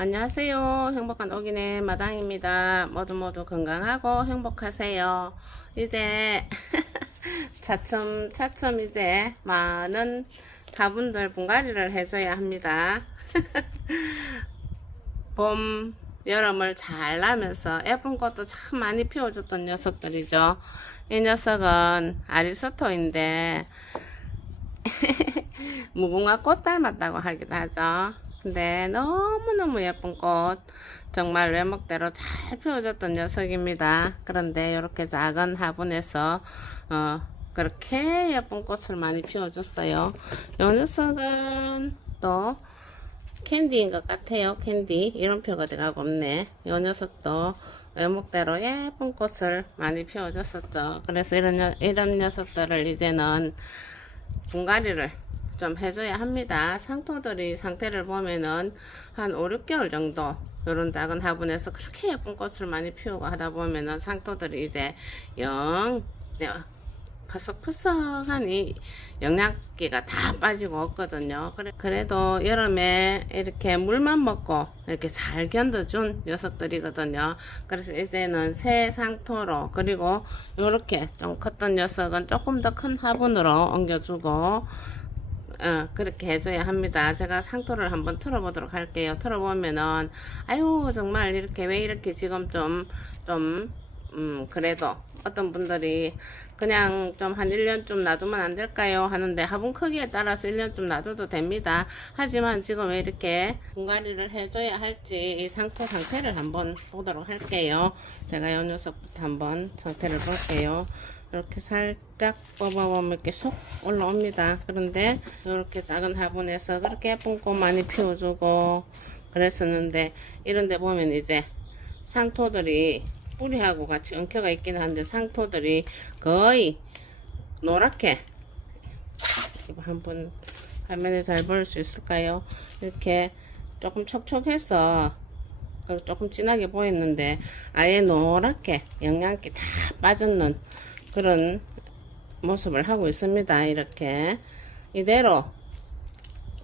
안녕하세요. 행복한 오기네 마당입니다. 모두 건강하고 행복하세요. 이제 차츰 이제 많은 화분들 분갈이를 해줘야 합니다. 봄, 여름을 잘 나면서 예쁜 꽃도 참 많이 피워줬던 녀석들이죠. 이 녀석은 아리스토인데 무궁화 꽃 닮았다고 하기도 하죠. 근데 너무너무 예쁜 꽃, 정말 외목대로 잘 피워줬던 녀석입니다. 그런데 이렇게 작은 화분에서 그렇게 예쁜 꽃을 많이 피워줬어요. 이 녀석은 또 캔디인 것 같아요. 캔디 이름표가 어디가고 없네. 이 녀석도 외목대로 예쁜 꽃을 많이 피워줬었죠. 그래서 이런 녀석들을 이제는 분갈이를 좀 해줘야 합니다. 상토들이 상태를 보면은 한 5, 6개월 정도 이런 작은 화분에서 그렇게 예쁜 꽃을 많이 피우고 하다 보면은 상토들이 이제 영 퍼석퍼석하니 영양기가 다 빠지고 없거든요. 그래도 여름에 이렇게 물만 먹고 이렇게 잘 견뎌준 녀석들이거든요. 그래서 이제는 새 상토로, 그리고 이렇게 좀 컸던 녀석은 조금 더 큰 화분으로 옮겨주고 그렇게 해줘야 합니다. 제가 상토를 한번 틀어보도록 할게요. 틀어보면은 아유 정말 이렇게 왜 이렇게 지금 그래도 어떤 분들이 그냥 좀 한 1년쯤 놔두면 안 될까요 하는데, 화분 크기에 따라서 1년쯤 놔둬도 됩니다. 하지만 지금 왜 이렇게 분갈이를 해줘야 할지 이 상토 상태를 한번 보도록 할게요. 제가 이 녀석부터 한번 상태를 볼게요. 이렇게 살짝 뽑아보면 이렇게 쏙 올라옵니다. 그런데 이렇게 작은 화분에서 그렇게 예쁜 꽃 많이 피워주고 그랬었는데, 이런데 보면 이제 상토들이 뿌리하고 같이 엉켜가 있긴 한데 상토들이 거의 노랗게, 이거 한번 화면에 잘 볼 수 있을까요? 이렇게 조금 촉촉해서 조금 진하게 보였는데 아예 노랗게 영양기 다 빠졌는 그런 모습을 하고 있습니다. 이렇게 이대로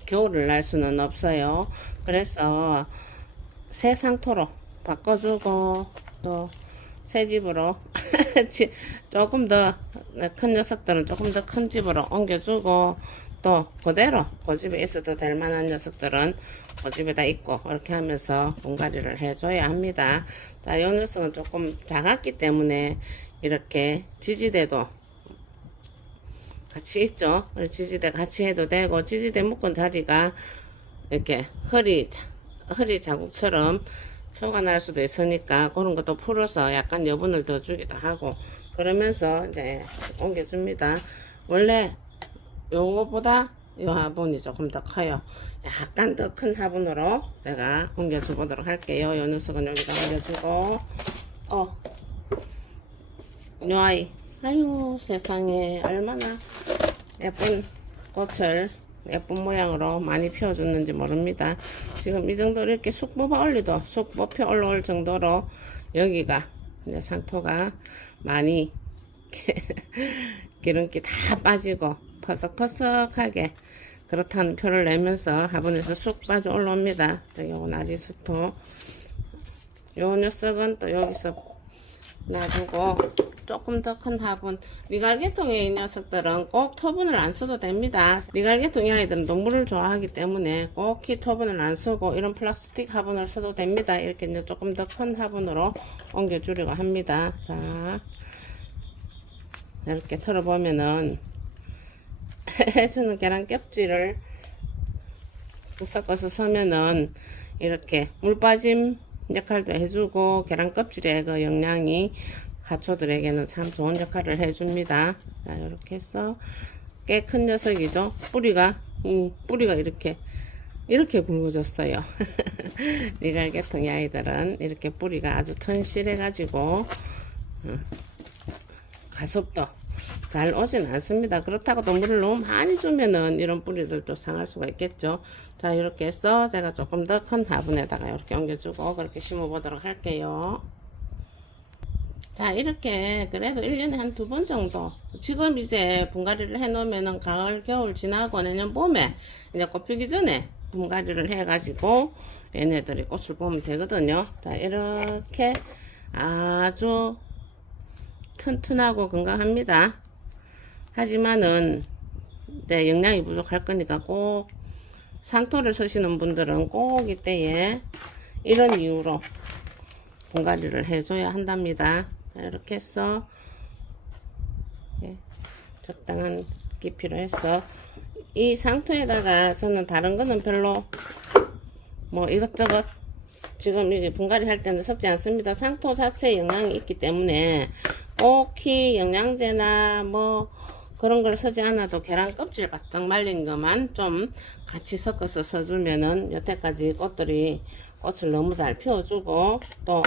겨울을 날 수는 없어요. 그래서 새 상토로 바꿔주고 또 새 집으로 조금 더 큰 녀석들은 조금 더 큰 집으로 옮겨주고, 또 그대로 그 집에 있어도 될 만한 녀석들은 그 집에다 있고, 이렇게 하면서 분갈이를 해줘야 합니다. 자, 이 녀석은 조금 작았기 때문에 이렇게 지지대도 같이 있죠. 지지대 같이 해도 되고, 지지대 묶은 자리가 이렇게 허리 자국처럼 표가 날 수도 있으니까 그런 것도 풀어서 약간 여분을 더 주기도 하고, 그러면서 이제 옮겨줍니다. 원래 요거보다 요 화분이 조금 더 커요. 약간 더 큰 화분으로 제가 옮겨줘 보도록 할게요. 요 녀석은 여기다 옮겨주고, 요 아이, 아유 세상에 얼마나 예쁜 꽃을 예쁜 모양으로 많이 피워줬는지 모릅니다. 지금 이 정도 이렇게 쑥 뽑아 올리도 쑥 뽑혀 올라올 정도로 여기가 이제 상토가 많이 기름기 다 빠지고 퍼석퍼석하게 그렇다는 표를 내면서 화분에서 쑥 빠져 올라옵니다. 요건 아리스토. 요 녀석은 또 여기서 놔두고 조금 더 큰 화분, 리갈계통의 이 녀석들은 꼭 토분을 안 써도 됩니다. 리갈계통의 아이들은 동물을 좋아하기 때문에 꼭히 토분을 안 쓰고 이런 플라스틱 화분을 써도 됩니다. 이렇게 이제 조금 더 큰 화분으로 옮겨주려고 합니다. 자, 이렇게 털어보면은 저는 계란 껍질을 섞어서 쓰면은 이렇게 물 빠짐 역할도 해주고, 계란 껍질의 그 영양이 가초들에게는 참 좋은 역할을 해줍니다. 자, 이렇게 해서 꽤 큰 녀석이죠. 뿌리가 이렇게 굵어졌어요. 리갈계통의 아이들은 이렇게 뿌리가 아주 튼실해 가지고 가습도 잘 오진 않습니다. 그렇다고 또 물을 너무 많이 주면은 이런 뿌리들도 상할 수가 있겠죠. 자, 이렇게 해서 제가 조금 더 큰 화분에다가 이렇게 옮겨주고 그렇게 심어 보도록 할게요. 자, 이렇게 그래도 1년에 한 2번 정도, 지금 이제 분갈이를 해 놓으면은 가을 겨울 지나고 내년 봄에 이제 꽃 피기 전에 분갈이를 해가지고 얘네들이 꽃을 보면 되거든요. 자, 이렇게 아주 튼튼하고 건강합니다. 하지만은 네, 영양이 부족할 거니까 꼭 상토를 쓰시는 분들은 꼭 이때에 이런 이유로 분갈이를 해줘야 한답니다. 자, 이렇게 해서 적당한 깊이로 해서 이 상토에다가 저는 다른 거는 별로 뭐 이것저것 지금 이게 분갈이 할 때는 섞지 않습니다. 상토 자체에 영양이 있기 때문에 꼭히 영양제나 뭐 그런 걸 쓰지 않아도 계란 껍질 바짝 말린 것만 좀 같이 섞어서 써주면은 여태까지 꽃들이 꽃을 너무 잘 피워주고 또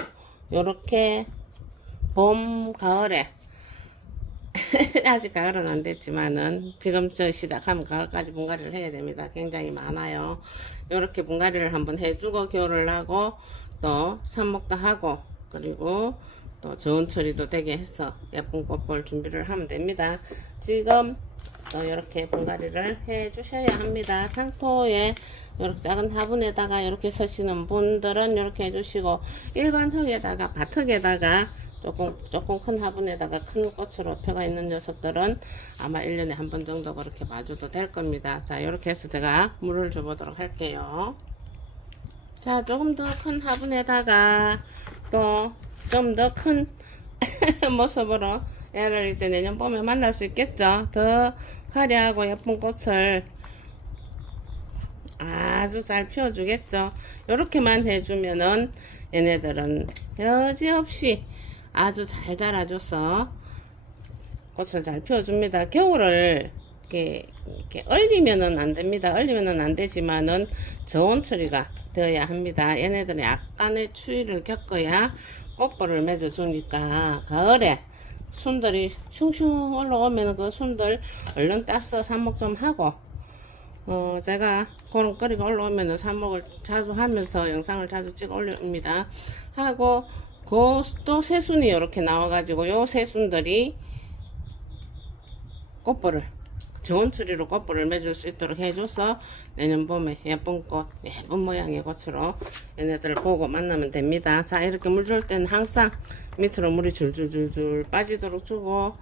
요렇게 봄 가을에 아직 가을은 안 됐지만은 지금 저 시작하면 가을까지 분갈이를 해야 됩니다. 굉장히 많아요. 이렇게 분갈이를 한번 해주고 겨울을 하고 또 삽목도 하고 그리고 또 저온 처리도 되게 해서 예쁜 꽃 볼 준비를 하면 됩니다. 지금 또 이렇게 분갈이를 해 주셔야 합니다. 상토에 이렇게 작은 화분에다가 이렇게 서시는 분들은 이렇게 해주시고 일반 흙에다가 밭흙에다가 조금 큰 화분에다가 큰 꽃으로 펴가 있는 녀석들은 아마 1년에 한 번 정도 그렇게 봐줘도 될 겁니다. 자, 이렇게 해서 제가 물을 줘 보도록 할게요. 자, 조금 더 큰 화분에다가 또 좀 더 큰 모습으로 얘를 이제 내년 봄에 만날 수 있겠죠. 더 화려하고 예쁜 꽃을 아주 잘 피워주겠죠. 이렇게만 해주면은 얘네들은 여지없이 아주 잘 자라줘서 꽃을 잘 피워줍니다. 겨울을 이렇게 얼리면은 안 됩니다. 얼리면은 안 되지만은 저온 처리가 되어야 합니다. 얘네들은 약간의 추위를 겪어야 꽃볼을 맺어주니까 가을에 순들이 슝슝 올라오면 그 순들 얼른 따서 삽목 좀 하고 제가 고름거리가 올라오면 삽목을 자주 하면서 영상을 자주 찍어 올립니다. 하고 또 새순이 이렇게 나와가지고 요 새순들이 꽃볼을 저온 처리로 꽃볼을 맺을 수 있도록 해줘서 내년 봄에 예쁜 꽃, 예쁜 모양의 꽃으로 얘네들을 보고 만나면 됩니다. 자, 이렇게 물 줄 때는 항상 밑으로 물이 줄줄줄줄 빠지도록 주고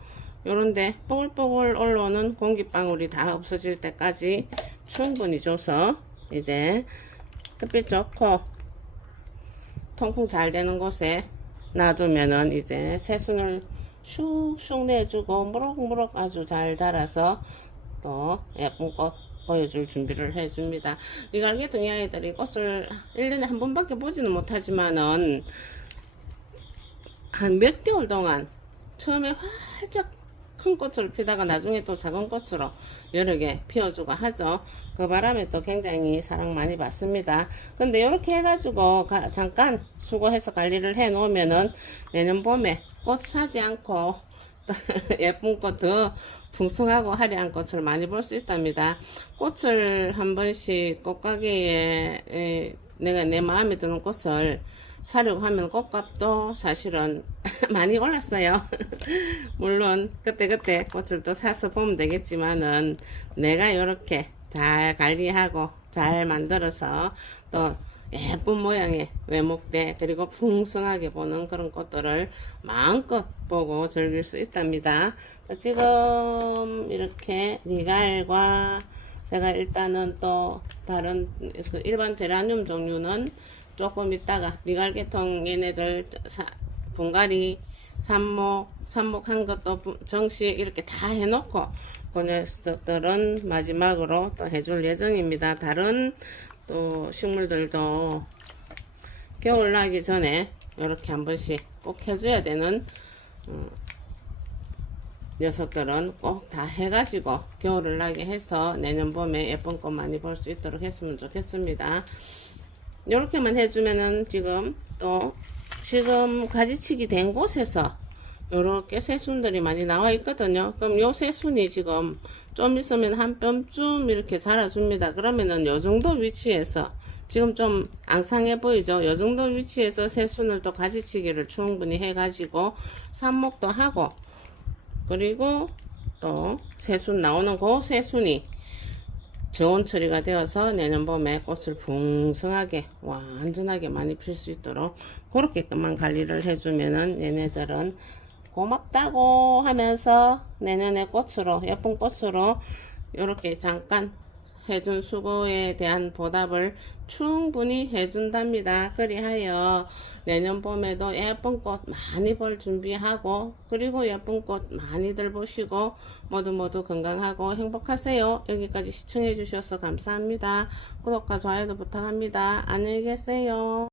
요런데 뽀글뽀글 올라오는 공기방울이 다 없어질 때까지 충분히 줘서 이제 햇빛 좋고 통풍 잘 되는 곳에 놔두면은 이제 새순을 슉슉 내주고 무럭무럭 아주 잘 자라서 또 예쁜 꽃 보여줄 준비를 해줍니다. 리갈게통 이 아이들이 꽃을 1년에 한 번밖에 보지는 못하지만은 한 몇 개월 동안 처음에 활짝 큰 꽃을 피다가 나중에 또 작은 꽃으로 여러 개 피워주고 하죠. 그 바람에 또 굉장히 사랑 많이 받습니다. 근데 이렇게 해가지고 잠깐 수고해서 관리를 해 놓으면은 내년 봄에 꽃 사지 않고 예쁜 꽃 더 풍성하고 화려한 꽃을 많이 볼 수 있답니다. 꽃을 한 번씩 꽃가게에 내가 내 마음에 드는 꽃을 사려고 하면 꽃값도 사실은 많이 올랐어요. 물론 그때그때 꽃을 또 사서 보면 되겠지만은 내가 이렇게 잘 관리하고 잘 만들어서 또 예쁜 모양의 외목대 그리고 풍성하게 보는 그런 꽃들을 마음껏 보고 즐길 수 있답니다. 지금 이렇게 리갈과 제가 일단은 또 다른 일반 제라늄 종류는 조금 있다가 리갈계통 얘네들 분갈이 삽목한 것도 정식 이렇게 다 해놓고 그 녀석들은 마지막으로 또 해줄 예정입니다. 다른 또 식물들도 겨울 나기 전에 이렇게 한 번씩 꼭 해줘야 되는 녀석들은 꼭 다 해가지고 겨울을 나게 해서 내년 봄에 예쁜 꽃 많이 볼 수 있도록 했으면 좋겠습니다. 이렇게만 해주면은 지금 가지치기 된 곳에서 요렇게 새순들이 많이 나와 있거든요. 그럼 요 새순이 지금 좀 있으면 한 뼘쯤 이렇게 자라줍니다. 그러면은 요 정도 위치에서 지금 좀 앙상해 보이죠? 요 정도 위치에서 새순을 또 가지치기를 충분히 해가지고 삽목도 하고 그리고 또 새순 나오는 그 새순이 좋은 처리가 되어서 내년 봄에 꽃을 풍성하게 완전하게 많이 필 수 있도록 그렇게만 관리를 해주면은 얘네들은 고맙다고 하면서 내년에 꽃으로 예쁜 꽃으로 이렇게 잠깐 해준 수고에 대한 보답을 충분히 해준답니다. 그리하여 내년 봄에도 예쁜 꽃 많이 볼 준비하고 그리고 예쁜 꽃 많이들 보시고 모두 건강하고 행복하세요. 여기까지 시청해 주셔서 감사합니다. 구독과 좋아요도 부탁합니다. 안녕히 계세요.